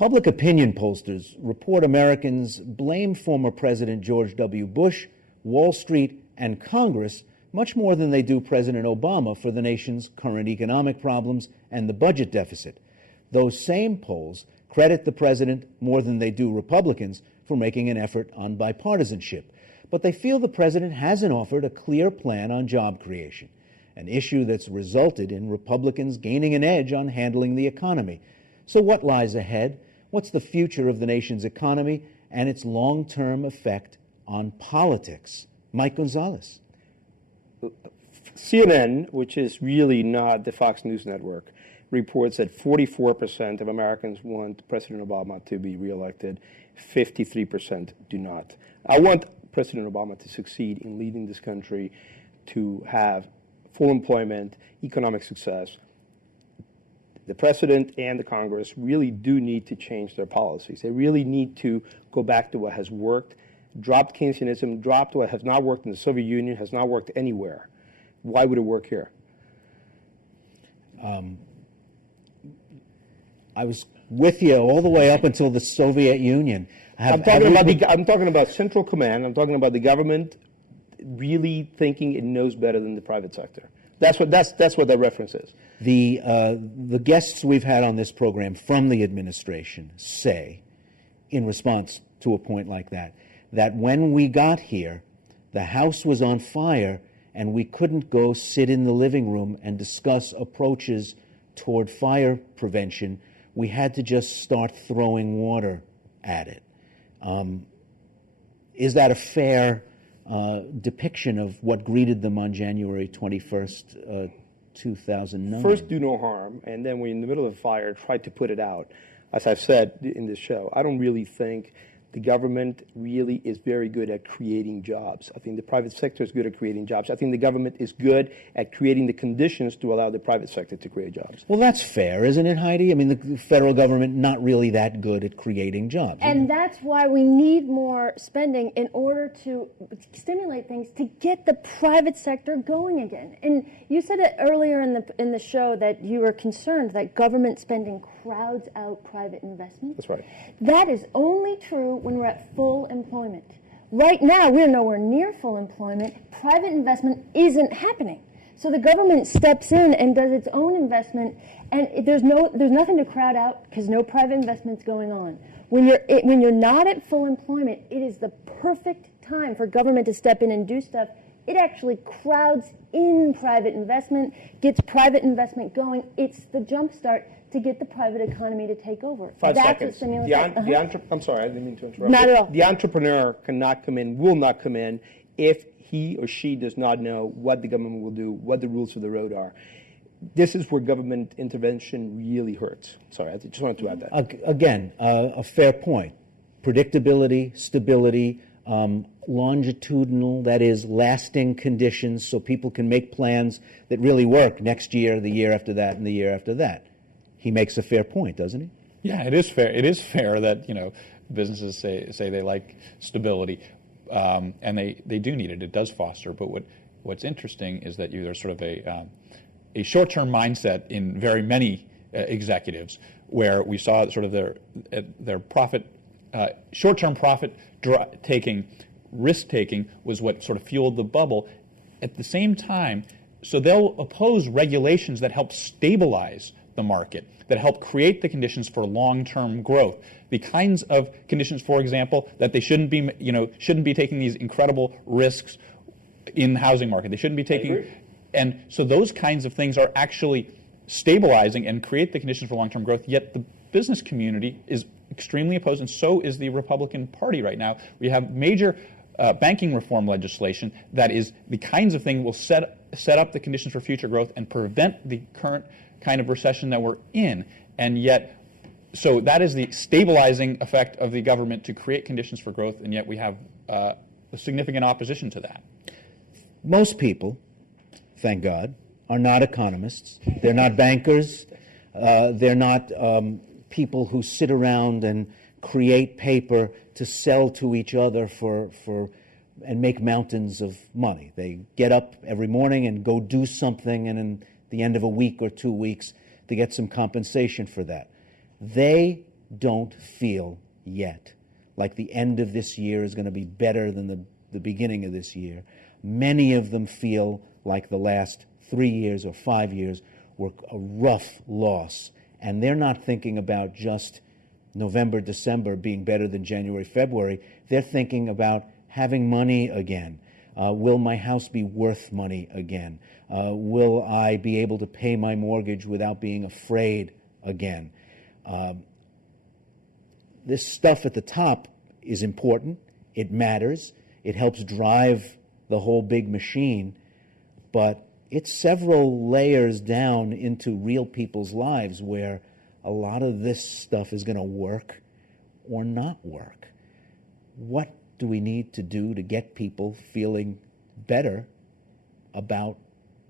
Public opinion pollsters report Americans blame former President George W. Bush, Wall Street, and Congress much more than they do President Obama for the nation's current economic problems and the budget deficit. Those same polls credit the president more than they do Republicans for making an effort on bipartisanship. But they feel the president hasn't offered a clear plan on job creation, an issue that's resulted in Republicans gaining an edge on handling the economy. So what lies ahead? What's the future of the nation's economy and its long-term effect on politics? Mike Gonzalez. CNN, which is really not the Fox News network, reports that 44% of Americans want President Obama to be reelected, 53% do not. I want President Obama to succeed in leading this country to have full employment, economic success. The president and the Congress really do need to change their policies. They really need to go back to what has worked, drop Keynesianism, drop what has not worked in the Soviet Union, has not worked anywhere. Why would it work here? I was with you all the way up until the Soviet Union. I'm talking about central command. I'm talking about the government really thinking it knows better than the private sector. That's what that reference is. The guests we've had on this program from the administration say, in response to a point like that when we got here, the house was on fire and we couldn't go sit in the living room and discuss approaches toward fire prevention. We had to just start throwing water at it. Is that a fair depiction of what greeted them on January 21st, 2009? First, do no harm, and then when you're in the middle of a fire, try to put it out. As I've said in this show, I don't really think the government really is very good at creating jobs. I think the private sector is good at creating jobs. I think the government is good at creating the conditions to allow the private sector to create jobs. Well, that's fair, isn't it, Heidi? I mean, the federal government not really that good at creating jobs. And that's why we need more spending in order to stimulate things to get the private sector going again. And you said it earlier in the show that you were concerned that government spending crowds out private investment. That's right. That is only true when we're at full employment. Right now, we're nowhere near full employment. Private investment isn't happening. So the government steps in and does its own investment, and there's nothing to crowd out because no private investment's going on. When you're not at full employment, it is the perfect time for government to step in and do stuff. It actually crowds in private investment, gets private investment going. It's the jumpstart to get the private economy to take over. 5 That's seconds. what stimulus I'm sorry, I didn't mean to interrupt. Not at all. The entrepreneur cannot come in, will not come in, if he or she does not know what the government will do, what the rules of the road are. This is where government intervention really hurts. Sorry, I just wanted to add that. Again, a fair point. Predictability, stability, longitudinal, that is, lasting conditions so people can make plans that really work next year, the year after that, and the year after that. He makes a fair point, doesn't he? Yeah, it is fair. It is fair that businesses say they like stability, and they do need it. It does foster. But what's interesting is that there's sort of a short-term mindset in very many executives, where we saw sort of their profit, short-term profit taking, risk taking was what sort of fueled the bubble. At the same time, so they'll oppose regulations that help stabilize the market, that help create the conditions for long-term growth. The kinds of conditions, for example, that they shouldn't be taking these incredible risks in the housing market. They shouldn't be taking, and so those kinds of things are actually stabilizing and create the conditions for long-term growth. Yet the business community is extremely opposed, and so is the Republican Party right now. We have major banking reform legislation that is the kinds of thing will set up the conditions for future growth and prevent the current kind of recession that we're in. And yet, so that is the stabilizing effect of the government to create conditions for growth, and yet we have a significant opposition to that. Most people, thank God, are not economists. They're not bankers. They're not people who sit around and create paper to sell to each other and make mountains of money. They get up every morning and go do something, and in the end of a week or 2 weeks, they get some compensation for that. They don't feel yet like the end of this year is going to be better than the beginning of this year. Many of them feel like the last 3 years or 5 years were a rough loss, and they're not thinking about just November, December being better than January, February. They're thinking about having money again. Will my house be worth money again? Will I be able to pay my mortgage without being afraid again? This stuff at the top is important. It matters. It helps drive the whole big machine, but it's several layers down into real people's lives where a lot of this stuff is going to work or not work. What do we need to do to get people feeling better about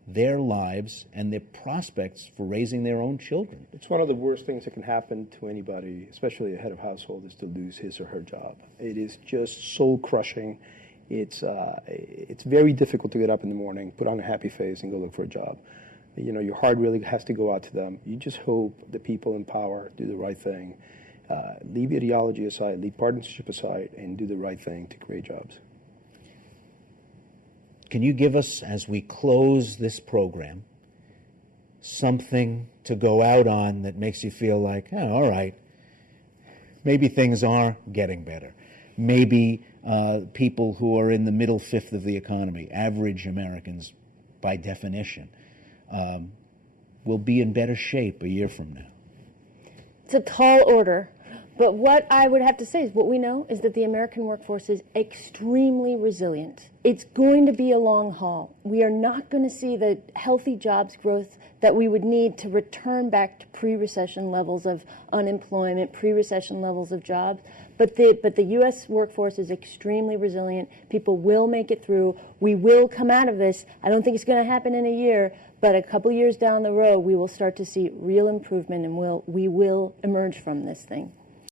their lives and their prospects for raising their own children? It's one of the worst things that can happen to anybody, especially a head of household, is to lose his or her job. It is just soul crushing. It's very difficult to get up in the morning, put on a happy face, and go look for a job. You know, your heart really has to go out to them. You just hope the people in power do the right thing. Leave ideology aside, leave partisanship aside, and do the right thing to create jobs. Can you give us, as we close this program, something to go out on that makes you feel like, oh, all right, maybe things are getting better. Maybe people who are in the middle fifth of the economy, average Americans by definition, will be in better shape a year from now? It's a tall order. But what I would have to say is what we know is that the American workforce is extremely resilient. It's going to be a long haul. We are not going to see the healthy jobs growth that we would need to return back to pre-recession levels of unemployment, pre-recession levels of jobs. But the U.S. workforce is extremely resilient. People will make it through. We will come out of this. I don't think it's going to happen in a year, but a couple years down the road, we will start to see real improvement, and we will emerge from this thing.